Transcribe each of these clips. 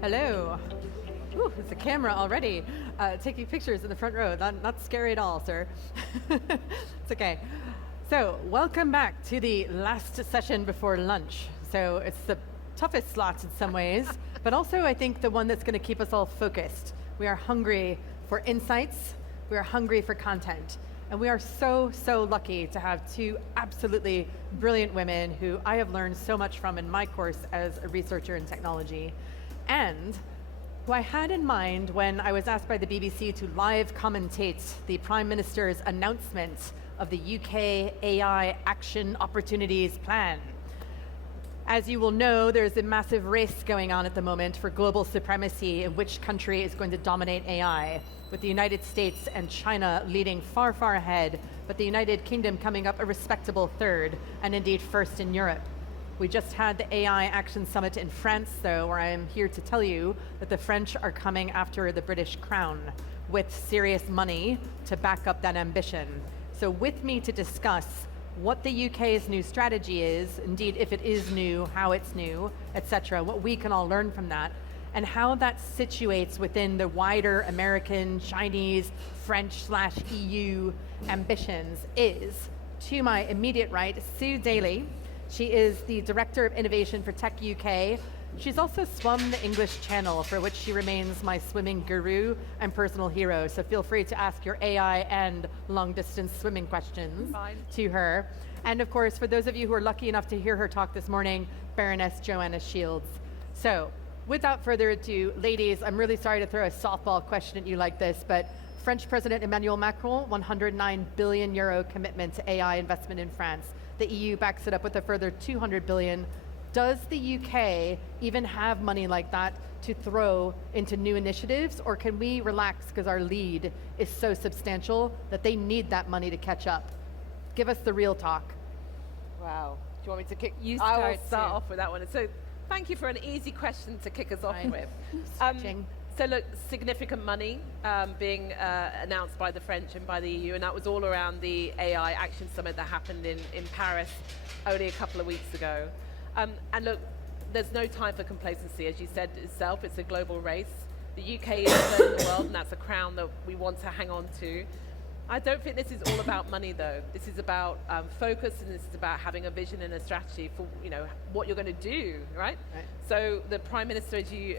Hello. Ooh, it's a camera already. Taking pictures in the front row. Not scary at all, sir. It's okay. So, welcome back to the last session before lunch. So, it's the toughest slot in some ways, but also I think the one that's going to keep us all focused. We are hungry for insights. We are hungry for content. And we are so lucky to have two absolutely brilliant women who I have learned so much from in my course as a researcher in technology, and who I had in mind when I was asked by the BBC to live commentate the Prime Minister's announcement of the UK AI Action Opportunities Plan. As you will know, there's a massive race going on at the moment for global supremacy in which country is going to dominate AI, with the United States and China leading far ahead, but the United Kingdom coming up a respectable third, and indeed first in Europe. We just had the AI Action Summit in France, though, where I am here to tell you that the French are coming after the British crown with serious money to back up that ambition. So with me to discuss what the UK's new strategy is, indeed if it is new, how it's new, etc., what we can all learn from that, and how that situates within the wider American, Chinese, French/EU ambitions is, to my immediate right, Sue Daley. She is the Director of Innovation for TechUK. She's also swum the English Channel, for which she remains my swimming guru and personal hero. So feel free to ask your AI and long-distance swimming questions to her. And of course, for those of you who are lucky enough to hear her talk this morning, Baroness Joanna Shields. So without further ado, ladies, I'm really sorry to throw a softball question at you like this, but French President Emmanuel Macron, 109 billion euro commitment to AI investment in France. The EU backs it up with a further 200 billion. Does the UK even have money like that to throw into new initiatives, or can we relax because our lead is so substantial that they need that money to catch up? Give us the real talk. Wow. Do you want me to kick? I will start off with that one. So thank you for an easy question to kick us off with. So look, significant money being announced by the French and by the EU, and that was all around the AI Action Summit that happened in Paris only a couple of weeks ago. And look, there's no time for complacency. As you said itself, it's a global race. The UK is third in the world, and that's a crown that we want to hang on to. I don't think this is all about money, though. This is about focus, and this is about having a vision and a strategy for what you're going to do, right? So the Prime Minister, as you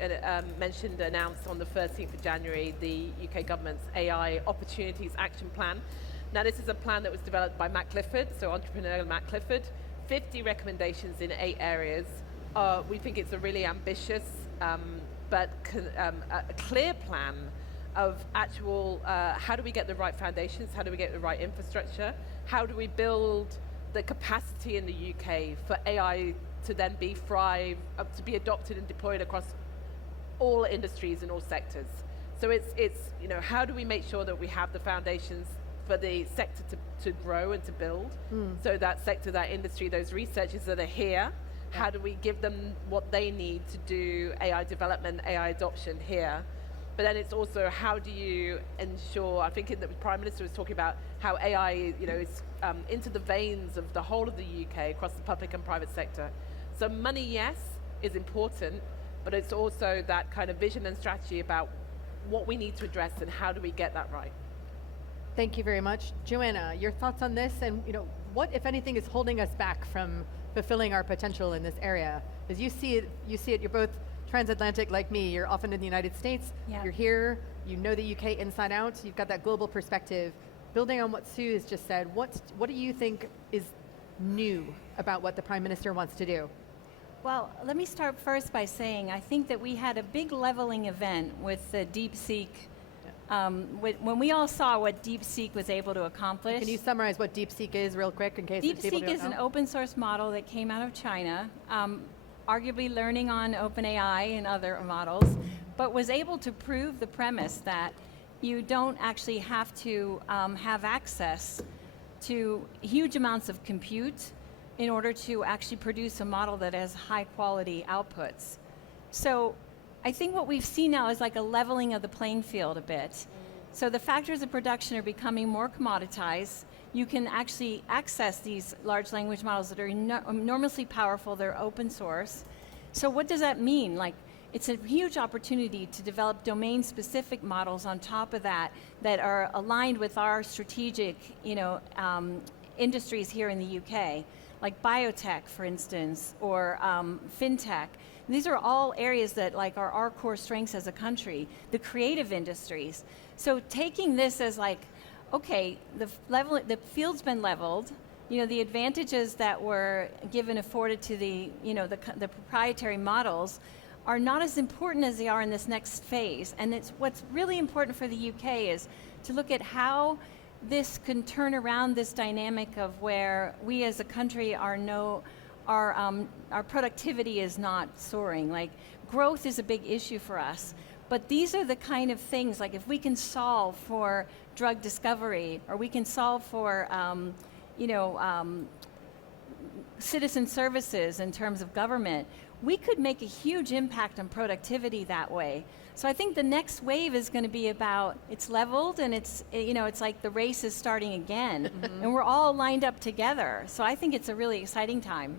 mentioned, announced on the 13th of January the UK government's AI Opportunities Action Plan. Now, this is a plan that was developed by Matt Clifford, so entrepreneur Matt Clifford. 50 recommendations in 8 areas. We think it's a really ambitious but a clear plan of actual how do we get the right foundations, how do we get the right infrastructure, how do we build the capacity in the UK for AI to then be to be adopted and deployed across all industries and all sectors. So it's how do we make sure that we have the foundations for the sector to grow and to build. So that sector, that industry, those researchers that are here, how do we give them what they need to do AI development, AI adoption here? But then it's also how do you ensure, I think the Prime Minister was talking about how AI is into the veins of the whole of the UK across the public and private sector. So money, yes, is important, but it's also that kind of vision and strategy about what we need to address and how do we get that right. Thank you very much. Joanna, your thoughts on this, and what, if anything, is holding us back from fulfilling our potential in this area? As you see it, you're both transatlantic like me, you're often in the United States, you're here, you know the UK inside out, you've got that global perspective. Building on what Sue has just said, what do you think is new about what the Prime Minister wants to do? Well, let me start first by saying I think that we had a big leveling event with the DeepSeek. When we all saw what DeepSeek was able to accomplish. Can you summarize what DeepSeek is real quick in case people don't know? DeepSeek is an open source model that came out of China, arguably learning on OpenAI and other models, but was able to prove the premise that you don't actually have to have access to huge amounts of compute in order to actually produce a model that has high quality outputs. So I think what we've seen now is like a leveling of the playing field a bit. So the factors of production are becoming more commoditized. You can actually access these large language models that are enormously powerful. They're open source. So what does that mean? Like, it's a huge opportunity to develop domain-specific models on top of that that are aligned with our strategic, industries here in the UK, like biotech, for instance, or fintech. And these are all areas that are our core strengths as a country, the creative industries. So taking this as okay, the field's been leveled, the advantages that were afforded to the proprietary models are not as important as they are in this next phase. And what's really important for the UK is to look at how this can turn around this dynamic of where we as a country our productivity is not soaring. Growth is a big issue for us. But these are the kind of things, if we can solve for drug discovery, or we can solve for citizen services in terms of government, we could make a huge impact on productivity that way. So I think the next wave is going to be about, it's leveled and it's like the race is starting again, and we're all lined up together. So I think it's a really exciting time.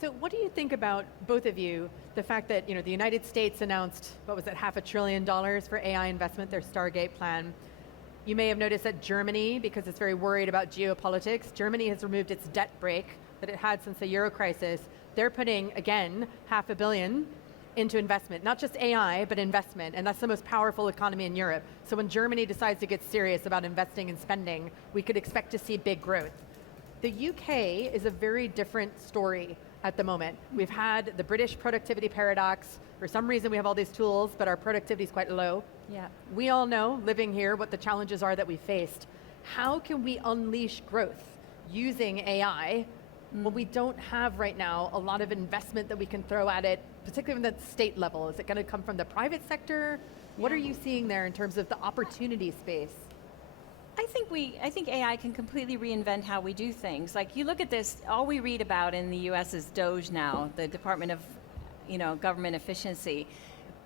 So what do you think about, both of you, the fact that the United States announced, $500 billion for AI investment, their Stargate plan. You may have noticed that Germany, because it's very worried about geopolitics, Germany has removed its debt brake that it had since the Euro crisis. They're putting, again, $500 million into investment, not just AI, but investment, and that's the most powerful economy in Europe. So when Germany decides to get serious about investing and spending, we could expect to see big growth. The UK is a very different story at the moment. We've had the British productivity paradox. For some reason we have all these tools, but our productivity is quite low. Yeah. We all know, living here, what the challenges are that we faced. How can we unleash growth using AI when we don't have right now a lot of investment that we can throw at it, particularly at the state level? Is it going to come from the private sector? What are you seeing there in terms of the opportunity space? I think AI can completely reinvent how we do things. You look at this, all we read about in the US is DOGE now, the Department of Government Efficiency.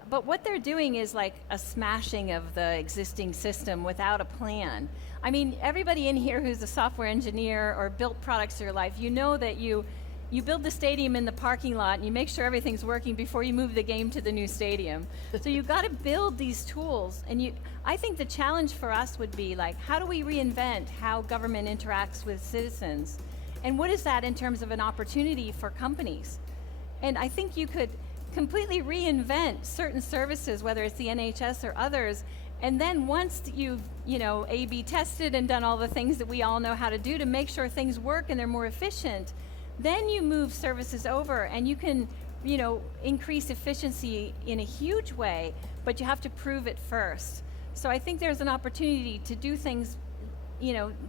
But what they're doing is a smashing of the existing system without a plan. I mean, everybody in here who's a software engineer or built products in your life, that you build the stadium in the parking lot and you make sure everything's working before you move the game to the new stadium. So you've got to build these tools. And I think the challenge for us would be how do we reinvent how government interacts with citizens? And what is that in terms of an opportunity for companies? And I think you could completely reinvent certain services, whether it's the NHS or others, and then once you've A/B tested and done all the things that we all know how to do to make sure things work and they're more efficient, then you move services over and you can increase efficiency in a huge way, but you have to prove it first. So I think there's an opportunity to do things,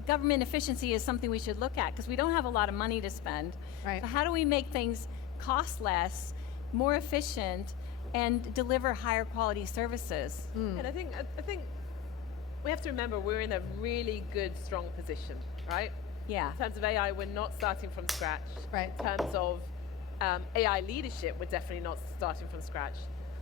government efficiency is something we should look at because we don't have a lot of money to spend. Right. So how do we make things cost less, more efficient, and deliver higher quality services? And I think we have to remember we're in a really good, strong position, right? Yeah. In terms of AI, we're not starting from scratch. Right. In terms of AI leadership, we're definitely not starting from scratch.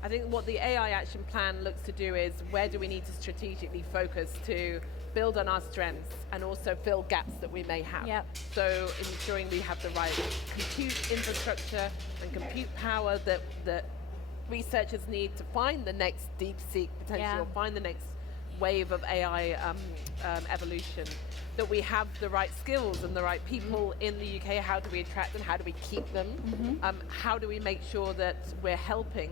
I think what the AI action plan looks to do is where do we need to strategically focus to build on our strengths and also fill gaps that we may have. Yep. So ensuring we have the right compute infrastructure and compute power that researchers need to find the next DeepSeek potentially, or find the next wave of AI evolution, that we have the right skills and the right people in the UK. How do we attract them? How do we keep them? How do we make sure that we're helping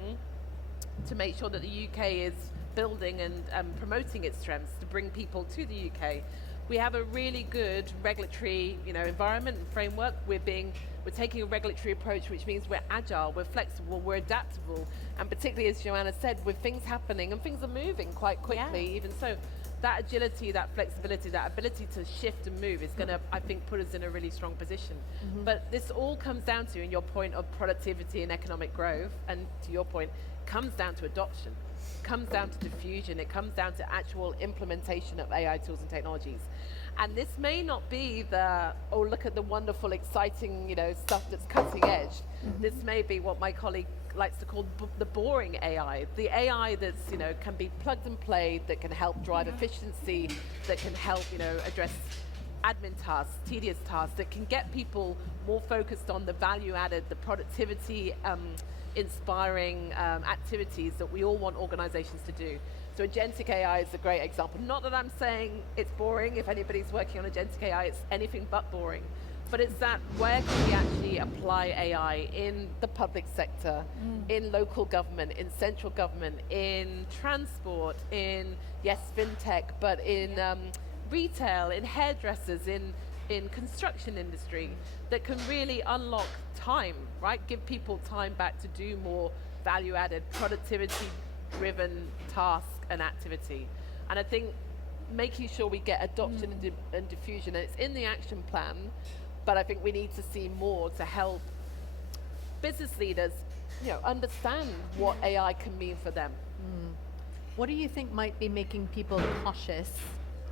to make sure that the UK is building and promoting its strengths to bring people to the UK? We have a really good regulatory environment and framework. We're taking a regulatory approach, which means we're agile, we're flexible, we're adaptable, and particularly, as Joanna said, with things happening and things are moving quite quickly, even so, that agility, that flexibility, that ability to shift and move is going to, I think, put us in a really strong position. But this all comes down to, in your point of productivity and economic growth, and to your point, comes down to adoption, comes down to diffusion, it comes down to actual implementation of AI tools and technologies. And this may not be look at the wonderful, exciting, stuff that's cutting edge. This may be what my colleague likes to call the boring AI. The AI that's, can be plugged and played, that can help drive efficiency, that can help, address admin tasks, tedious tasks that can get people more focused on the value added, the productivity inspiring activities that we all want organizations to do. So agentic AI is a great example. Not that I'm saying it's boring. If anybody's working on agentic AI, it's anything but boring. But it's that where can we actually apply AI in the public sector, in local government, in central government, in transport, in, yes, fintech, but in retail, in hairdressers, in construction industry, that can really unlock time, right? Give people time back to do more value-added, productivity-driven tasks and activity. And I think making sure we get adoption and diffusion, and it's in the action plan, but I think we need to see more to help business leaders, understand what AI can mean for them. What do you think might be making people cautious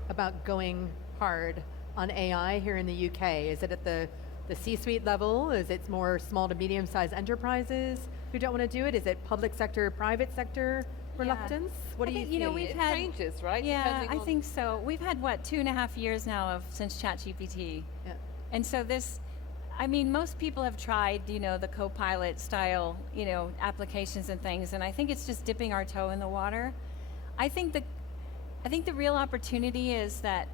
about going hard on AI here in the UK? Is it at the C-suite level? Is it more small to medium-sized enterprises who don't want to do it? Is it public sector, private sector reluctance? What do you think? We've It had changes, right? Yeah, I think so. We've had 2.5 years now since ChatGPT. Yeah. And so most people have tried, the Copilot style, applications and things, and I think it's just dipping our toe in the water. I think the real opportunity is that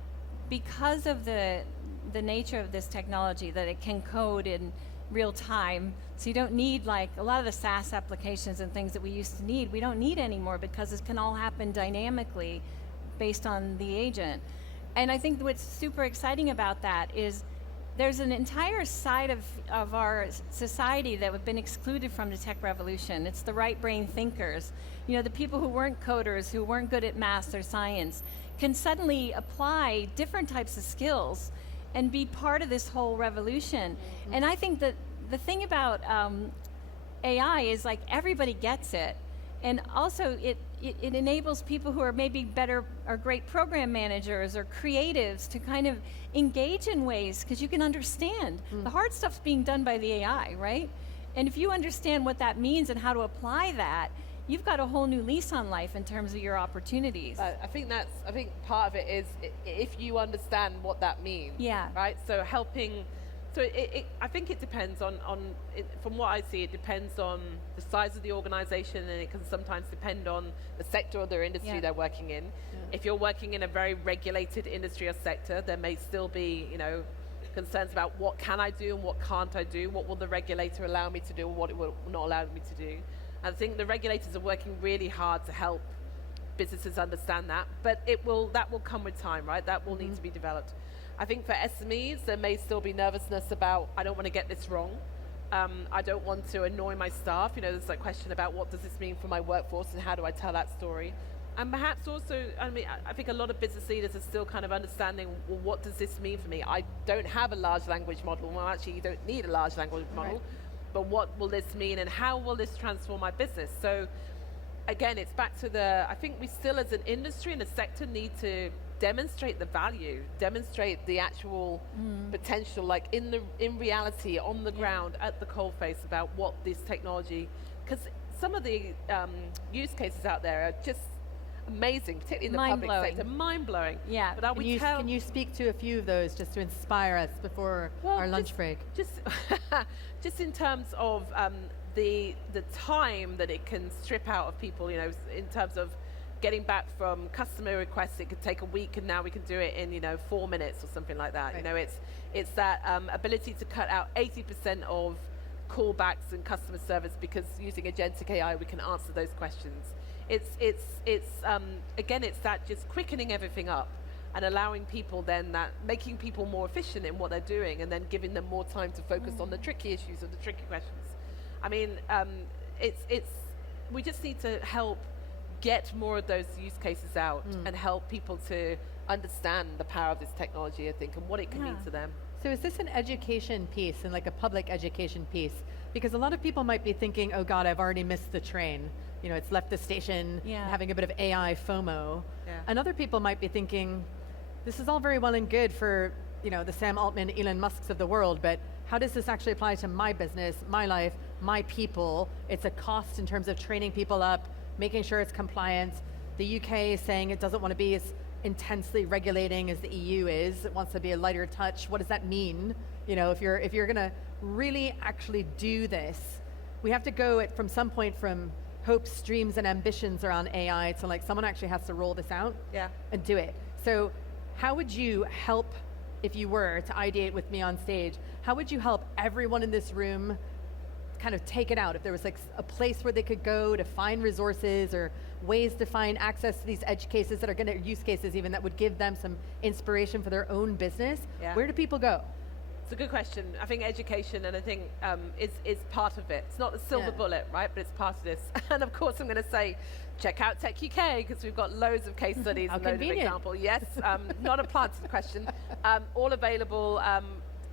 because of the nature of this technology, that it can code in real time, so you don't need like a lot of the SaaS applications and things that we used to need, we don't need anymore because this can all happen dynamically based on the agent. And I think what's super exciting about that is there's an entire side of our society that have been excluded from the tech revolution. It's the right brain thinkers. The people who weren't coders, who weren't good at math or science, can suddenly apply different types of skills and be part of this whole revolution. And I think that the thing about AI is like everybody gets it. And also it enables people who are maybe better or great program managers or creatives to kind of engage in ways, because you can understand. The hard stuff's being done by the AI, right? And if you understand what that means and how to apply that, you've got a whole new lease on life in terms of your opportunities. I think part of it is if you understand what that means. Yeah. Right? So helping, I think it depends on from what I see, it depends on the size of the organization, and it can sometimes depend on the sector or their industry they're working in. If you're working in a very regulated industry or sector, there may still be, concerns about what can I do and what can't I do, what will the regulator allow me to do and what it will not allow me to do. I think the regulators are working really hard to help businesses understand that, but that will come with time, right? That will need to be developed. I think for SMEs, there may still be nervousness about, I don't want to get this wrong. I don't want to annoy my staff. There's a question about what does this mean for my workforce and how do I tell that story? And perhaps also, I think a lot of business leaders are still kind of understanding, well, what does this mean for me? I don't have a large language model. Well, actually, you don't need a large language model. Right. But what will this mean and how will this transform my business? So again, it's back to I think we still as an industry and a sector need to demonstrate the value, demonstrate the actual potential, like in reality, on the ground, at the coalface, about what this technology, because some of the use cases out there are just amazing, particularly in the public sector, mind-blowing. Yeah. But can you speak to a few of those just to inspire us before our lunch break? Just in terms of the time that it can strip out of people, in terms of getting back from customer requests, it could take a week, and now we can do it in 4 minutes or something like that. Right. It's that ability to cut out 80% of callbacks and customer service, because using agentic AI we can answer those questions. Again, it's that just quickening everything up and allowing people making people more efficient in what they're doing, and then giving them more time to focus on the tricky issues or the tricky questions. We just need to help get more of those use cases out and help people to understand the power of this technology, I think, and what it can mean to them. So is this an education piece and like a public education piece? Because a lot of people might be thinking, oh God, I've already missed the train. It's left the station, having a bit of AI FOMO. Yeah. And other people might be thinking, this is all very well and good for the Sam Altman, Elon Musks of the world, but how does this actually apply to my business, my life, my people? It's a cost in terms of training people up, making sure it's compliant. The UK is saying it doesn't want to be intensely regulating as the EU is. It wants to be a lighter touch. What does that mean? You know, if you're going to really actually do this, we have to go from some point from hopes, dreams, and ambitions around AI to like someone actually has to roll this out and do it. So how would you help, if you were to ideate with me on stage, how would you help everyone in this room kind of take it out? If there was like a place where they could go to find resources or ways to find access to these edge cases that are going to, use cases even, that would give them some inspiration for their own business, where do people go? It's a good question. I think education, and I think is part of it. It's not the silver bullet, right? But it's part of this. And of course, I'm going to say, check out TechUK, because we've got loads of case studies and loads of examples. Yes, not a part of the question. All available,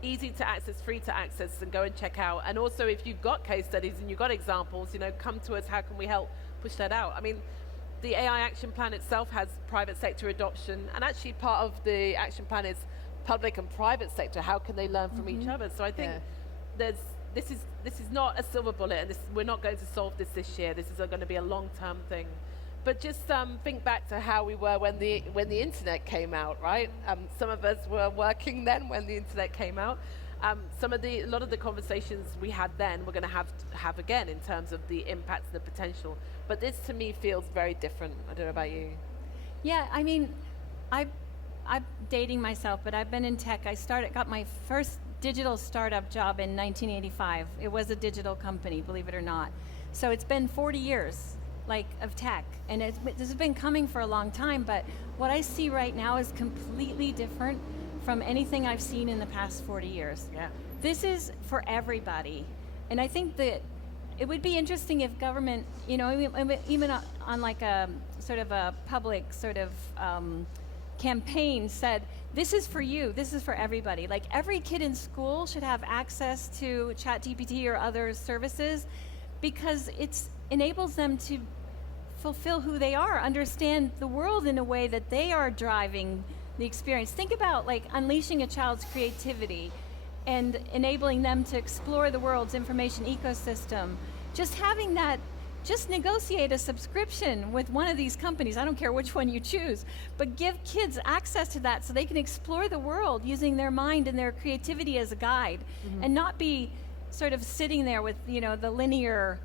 easy to access, free to access, and go and check out. And also, if you've got case studies and you've got examples, you know, come to us. How can we help push that out? I mean, the AI action plan itself has private sector adoption, and actually part of the action plan is public and private sector. How can they learn from each other? So I think this is not a silver bullet, and we're not going to solve this year. This is going to be a long-term thing. But just think back to how we were when the internet came out, right? Some of us were working then when the internet came out. A lot of the conversations we had then we're going to have again in terms of the impact and the potential. But this to me feels very different. I don't know about you. Yeah, I mean, I'm dating myself, but I've been in tech. Got my first digital startup job in 1985. It was a digital company, believe it or not. So it's been 40 years, like, of tech, and this has been coming for a long time. But what I see right now is completely different from anything I've seen in the past 40 years. Yeah. This is for everybody, and I think that it would be interesting if government, you know, even on like a sort of a public sort of campaign said, this is for you, this is for everybody. Like, every kid in school should have access to ChatGPT or other services, because it enables them to fulfill who they are, understand the world in a way that they are driving the experience. Think about like unleashing a child's creativity and enabling them to explore the world's information ecosystem. Just having that, just negotiate a subscription with one of these companies. I don't care which one you choose, but give kids access to that so they can explore the world using their mind and their creativity as a guide, and not be sort of sitting there with, you know, the linear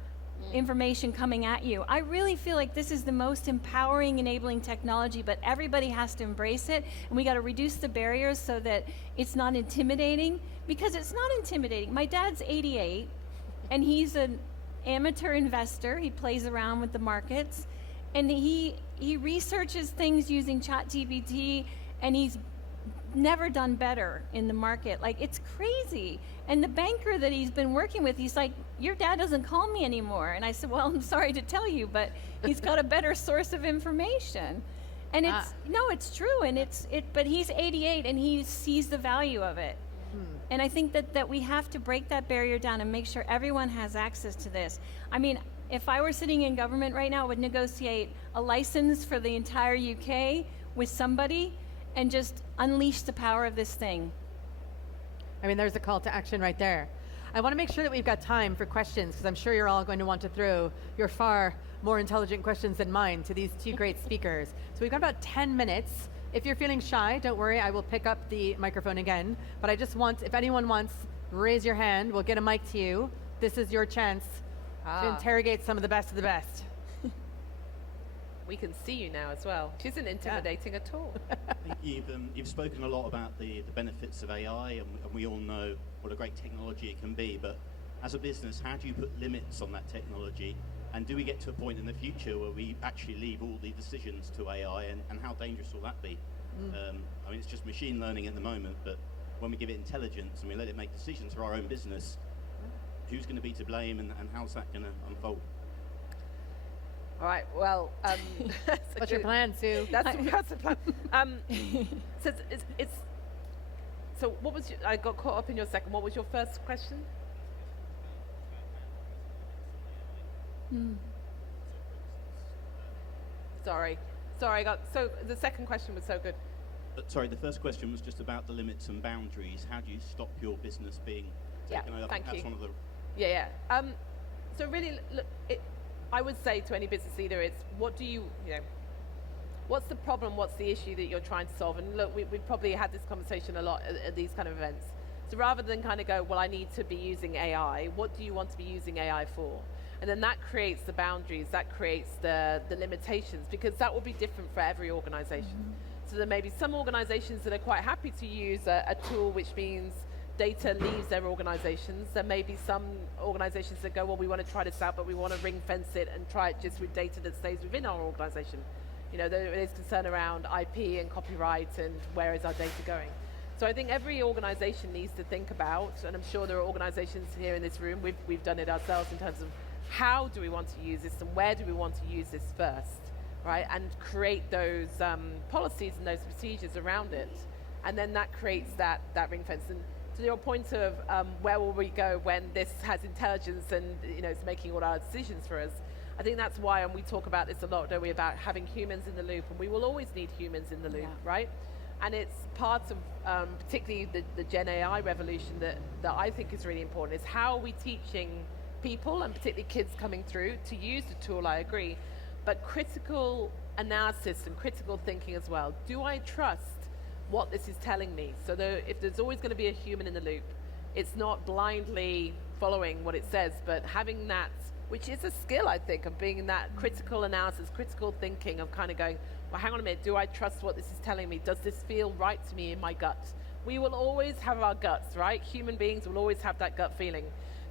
information coming at you. I really feel like this is the most empowering, enabling technology, but everybody has to embrace it, and we got to reduce the barriers so that it's not intimidating, because it's not intimidating. My dad's 88, and he's an amateur investor. He plays around with the markets, and he researches things using ChatGPT, and he's never done better in the market. Like, it's crazy. And the banker that he's been working with, he's like, your dad doesn't call me anymore. And I said, well, I'm sorry to tell you, but he's got a better source of information. And it's true. And but he's 88 and he sees the value of it. And I think that we have to break that barrier down and make sure everyone has access to this. I mean, if I were sitting in government right now, I would negotiate a license for the entire UK with somebody and just unleash the power of this thing. I mean, there's a call to action right there. I want to make sure that we've got time for questions, because I'm sure you're all going to want to throw your far more intelligent questions than mine to these two great speakers. So we've got about 10 minutes. If you're feeling shy, don't worry, I will pick up the microphone again. But I just want, if anyone wants, raise your hand. We'll get a mic to you. This is your chance to interrogate some of the best of the best. We can see you now as well. Which isn't intimidating at all. I think you've spoken a lot about the benefits of AI, and we all know what a great technology it can be. But as a business, how do you put limits on that technology? And do we get to a point in the future where we actually leave all the decisions to AI, and how dangerous will that be? I mean, it's just machine learning at the moment, but when we give it intelligence and we let it make decisions for our own business, who's going to be to blame, and how's that going to unfold? All right, well... What's your plan, Sue? That's the plan. So what was I got caught up in your second. What was your first question? Sorry, so the second question was so good. Sorry, the first question was just about the limits and boundaries. How do you stop your business being taken over? Thank you. That's one of the... So really, look, I would say to any business leader, it's what do you what's the problem, what's the issue that you're trying to solve? And look, we've probably had this conversation a lot at these kind of events. So rather than kind of go, well, I need to be using AI, what do you want to be using AI for? And then that creates the boundaries, that creates the limitations, because that will be different for every organization. So there may be some organizations that are quite happy to use a tool which means data leaves their organizations. There may be some organizations that go, well, we want to try this out, but we want to ring fence it and try it just with data that stays within our organization. You know, there is concern around IP and copyright and where is our data going. So I think every organization needs to think about, and I'm sure there are organizations here in this room, we've done it ourselves in terms of how do we want to use this and where do we want to use this first, right? And create those policies and those procedures around it. And then that creates that ring fence. And to your point of where will we go when this has intelligence and it's making all our decisions for us, I think that's why, and we talk about this a lot, don't we, about having humans in the loop, and we will always need humans in the loop, right? And it's part of particularly the Gen AI revolution that I think is really important, is how are we teaching people, and particularly kids coming through, to use the tool, I agree, but critical analysis and critical thinking as well. Do I trust what this is telling me? So if there's always going to be a human in the loop, it's not blindly following what it says, but having that, which is a skill, I think, of being in that critical analysis, critical thinking, of kind of going, well, hang on a minute, do I trust what this is telling me? Does this feel right to me in my gut? We will always have our guts, right? Human beings will always have that gut feeling.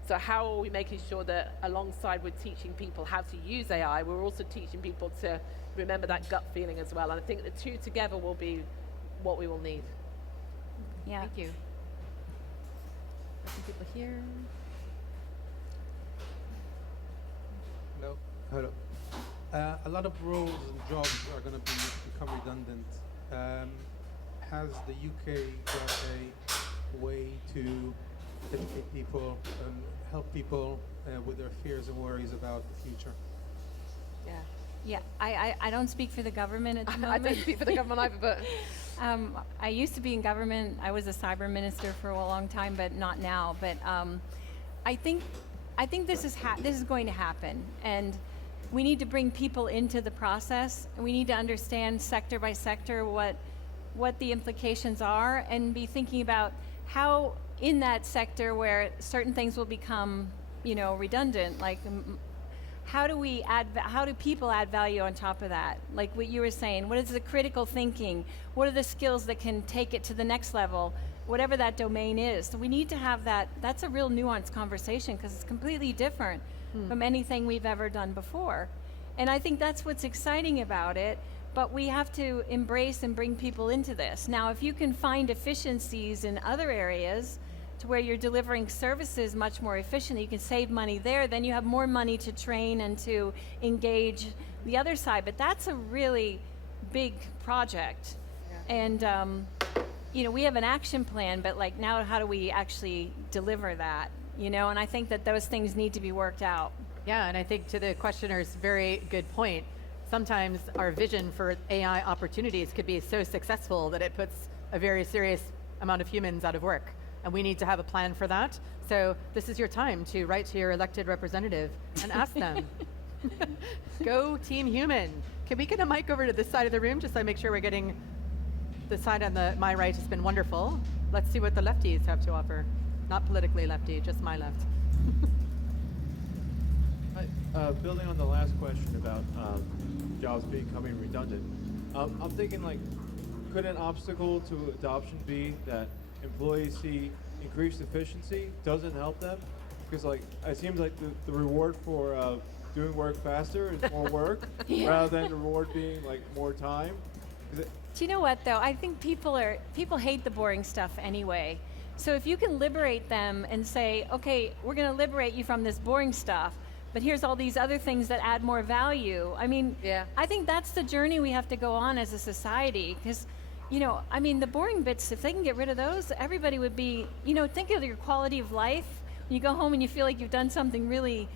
So how are we making sure that alongside with teaching people how to use AI, we're also teaching people to remember that gut feeling as well? And I think the two together will be what we will need. Yeah. Thank you. Some people here. Hello. A lot of roles and jobs are going to become redundant. Has the UK got a way to educate people and help people with their fears and worries about the future? Yeah, I don't speak for the government at the moment. I don't speak for the government either, but I used to be in government. I was a cyber minister for a long time, but not now. But I think this is going to happen, and we need to bring people into the process. And we need to understand sector by sector what the implications are, and be thinking about how in that sector where certain things will become, redundant, like how do people add value on top of that? Like what you were saying, what is the critical thinking? What are the skills that can take it to the next level, whatever that domain is? So we need to have that. That's a real nuanced conversation, because it's completely different from anything we've ever done before. And I think that's what's exciting about it, but we have to embrace and bring people into this. Now, if you can find efficiencies in other areas to where you're delivering services much more efficiently, you can save money there, then you have more money to train and to engage the other side. But that's a really big project. Yeah. And we have an action plan, but like now how do we actually deliver that? And I think that those things need to be worked out. Yeah, and I think to the questioner's very good point, sometimes our vision for AI opportunities could be so successful that it puts a very serious amount of humans out of work. And we need to have a plan for that. So this is your time to write to your elected representative and ask them. Go Team Human. Can we get a mic over to this side of the room just so I make sure we're getting the side on my right has been wonderful. Let's see what the lefties have to offer. Not politically lefty, just my left. Building on the last question about jobs becoming redundant, I'm thinking, like, could an obstacle to adoption be that employees see increased efficiency doesn't help them? Because, like, it seems like the reward for doing work faster is more work, rather than the reward being like more time. Do you know what, though? I think people hate the boring stuff anyway. So if you can liberate them and say, okay, we're going to liberate you from this boring stuff, but here's all these other things that add more value. I mean, I think that's the journey we have to go on as a society, because, the boring bits, if they can get rid of those, everybody would be, think of your quality of life. When you go home and you feel like you've done something really,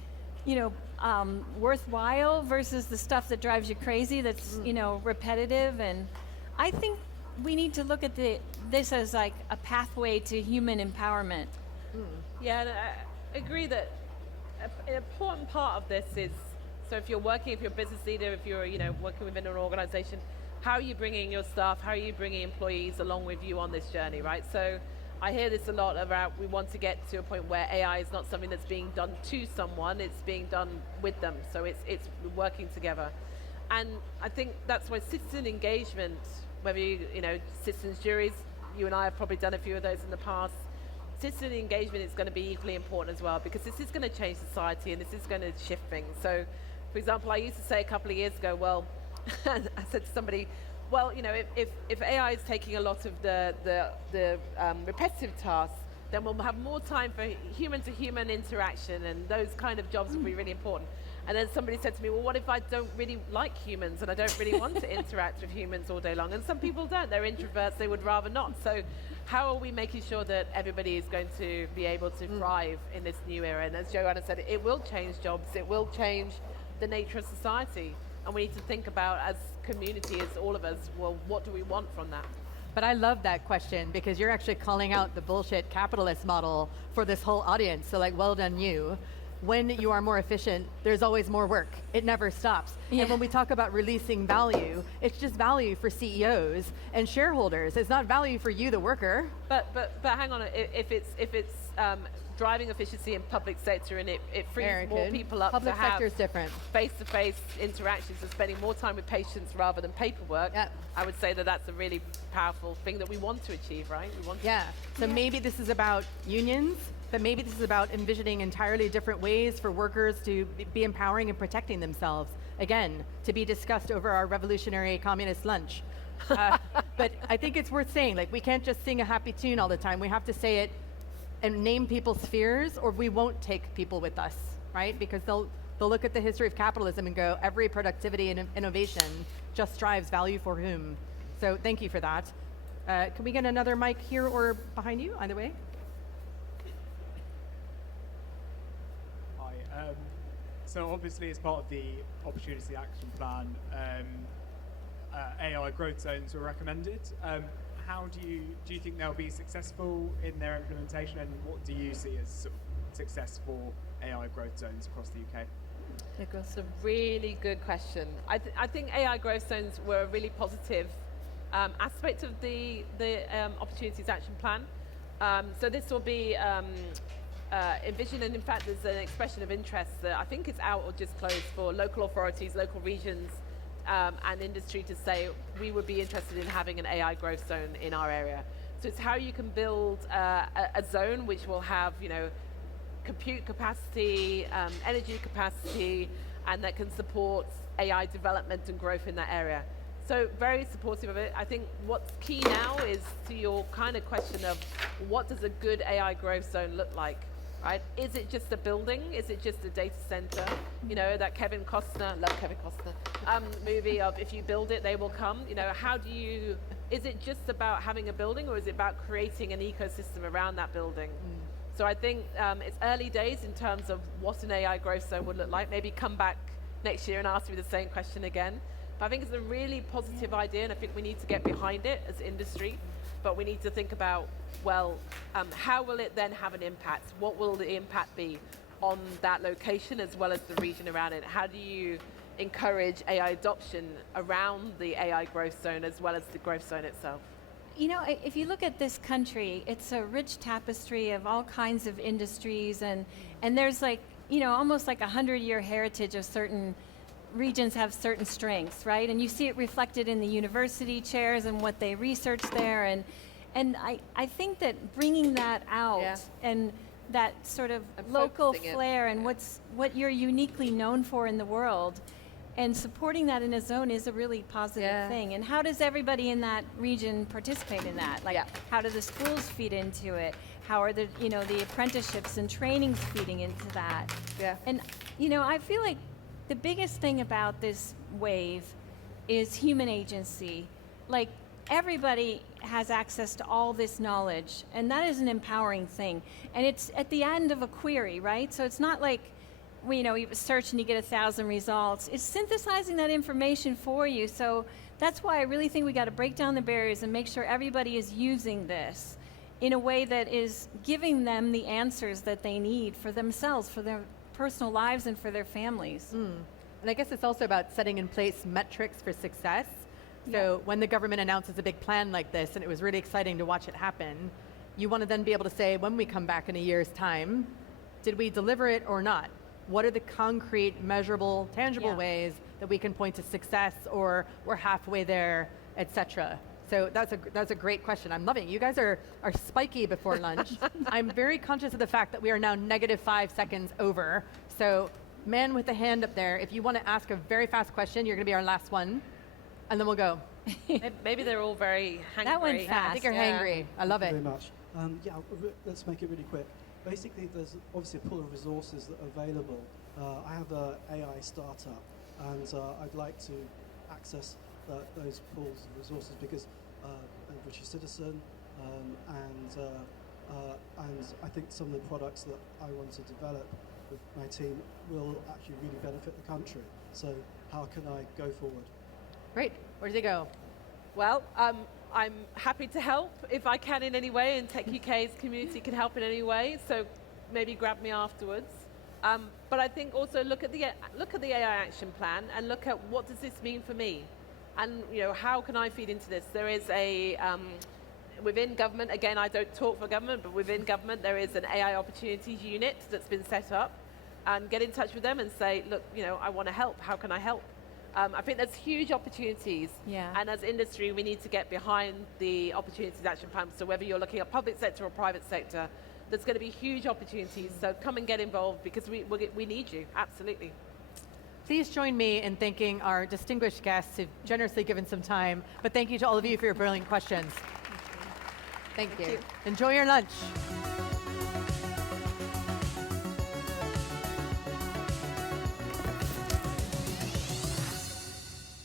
worthwhile, versus the stuff that drives you crazy, that's, repetitive. And I think we need to look at this as like a pathway to human empowerment. Yeah, and I agree that an important part of this is, so if you're a business leader, if you're working within an organization, how are you bringing your staff, how are you bringing employees along with you on this journey, right? So I hear this a lot about we want to get to a point where AI is not something that's being done to someone, it's being done with them. So it's working together. And I think that's why citizen engagement, whether you know, citizens juries, you and I have probably done a few of those in the past. Citizen engagement is going to be equally important as well, because this is going to change society and this is going to shift things. So, for example, I used to say a couple of years ago, well, I said to somebody, well, you know, if AI is taking a lot of the repetitive tasks, then we'll have more time for human-to-human interaction, and those kind of jobs will be really important. And then somebody said to me, well, what if I don't really like humans and I don't really want to interact with humans all day long? And some people don't. They're introverts. They would rather not. So how are we making sure that everybody is going to be able to thrive in this new era? And as Joanna said, it will change jobs. It will change the nature of society. And we need to think about, as community, as all of us, well, what do we want from that? But I love that question, because you're actually calling out the bullshit capitalist model for this whole audience. So like, well done you. When you are more efficient, there's always more work. It never stops. Yeah. And when we talk about releasing value, it's just value for CEOs and shareholders. It's not value for you, the worker. But hang on, if it's driving efficiency in public sector and it frees more people up public to have sector is different. Face-to-face interactions and spending more time with patients rather than paperwork, yep. I would say that that's a really powerful thing that we want to achieve, right? We want So maybe this is about unions, but maybe this is about envisioning entirely different ways for workers to be empowering and protecting themselves. Again, to be discussed over our revolutionary communist lunch. But I think it's worth saying, like, we can't just sing a happy tune all the time. We have to say it and name people's fears, or we won't take people with us, right? Because they'll look at the history of capitalism and go, every productivity and innovation just drives value for whom. So thank you for that. Can we get another mic here or behind you, either way? Hi. So obviously, as part of the Opportunity Action Plan, AI growth zones were recommended. How do you think they'll be successful in their implementation, and what do you see as sort of successful AI growth zones across the UK? That's a really good question. I think AI growth zones were a really positive aspect of the Opportunities Action Plan. So this will be envisioned, and in fact there's an expression of interest that I think is out or just closed for local authorities, local regions, and industry to say we would be interested in having an AI growth zone in our area. So it's how you can build a zone which will have, you know, compute capacity, energy capacity, and that can support AI development and growth in that area. So very supportive of it. I think what's key now is to your kind of question of what does a good AI growth zone look like? Right? Is it just a building? Is it just a data center? You know, that Kevin Costner, love Kevin Costner, movie of if you build it, they will come. You know, how do you, is it just about having a building, or is it about creating an ecosystem around that building? So I think it's early days in terms of what an AI growth zone would look like. Maybe come back next year and ask me the same question again. But I think it's a really positive idea, and I think we need to get behind it as industry. But we need to think about, well, how will it then have an impact? What will the impact be on that location as well as the region around it? How do you encourage AI adoption around the AI growth zone as well as the growth zone itself? You know, if you look at this country, it's a rich tapestry of all kinds of industries, and there's like, you know, almost like 100-year heritage of certain regions have certain strengths, right? And you see it reflected in the university chairs and what they research there, and I think that bringing that out and that sort of local flair and what you're uniquely known for in the world, and supporting that in a zone is a really positive thing. And how does everybody in that region participate in that? Like, how do the schools feed into it? How are the, you know, the apprenticeships and trainings feeding into that? And, you know, I feel like the biggest thing about this wave is human agency. Like, everybody has access to all this knowledge, and that is an empowering thing. And it's at the end of a query, right? So it's not like, you know, you search and you get 1,000 results. It's synthesizing that information for you. So that's why I really think we got to break down the barriers and make sure everybody is using this in a way that is giving them the answers that they need for themselves, for their personal lives and for their families. And I guess it's also about setting in place metrics for success. So when the government announces a big plan like this, and it was really exciting to watch it happen, you want to then be able to say, when we come back in a year's time, did we deliver it or not? What are the concrete, measurable, tangible ways that we can point to success, or we're halfway there, etc.? So that's a great question. I'm loving it. You guys are spiky before lunch. I'm very conscious of the fact that we are now -5 seconds over. So man with the hand up there, if you want to ask a very fast question, you're going to be our last one, and then we'll go. Maybe they're all very hangry. That went fast. I think you're hangry. I love it. Very much. Let's make it really quick. Basically, there's obviously a pool of resources that are available. I have an AI startup, and I'd like to access those pools of resources because I'm a British citizen, and I think some of the products that I want to develop with my team will actually really benefit the country. So how can I go forward? Great. Where does he go? Well, I'm happy to help if I can in any way, and TechUK's community can help in any way. So maybe grab me afterwards. But I think also look at the AI action plan and look at what does this mean for me, and how can I feed into this? There is a within government. Again, I don't talk for government, but within government there is an AI opportunities unit that's been set up, and get in touch with them and say, look, I want to help. How can I help? I think there's huge opportunities, and as industry we need to get behind the opportunities action plan. So whether you're looking at public sector or private sector, there's going to be huge opportunities. So come and get involved because we need you, absolutely. Please join me in thanking our distinguished guests who've generously given some time, but thank you to all of you for your brilliant questions. Thank you. Enjoy your lunch.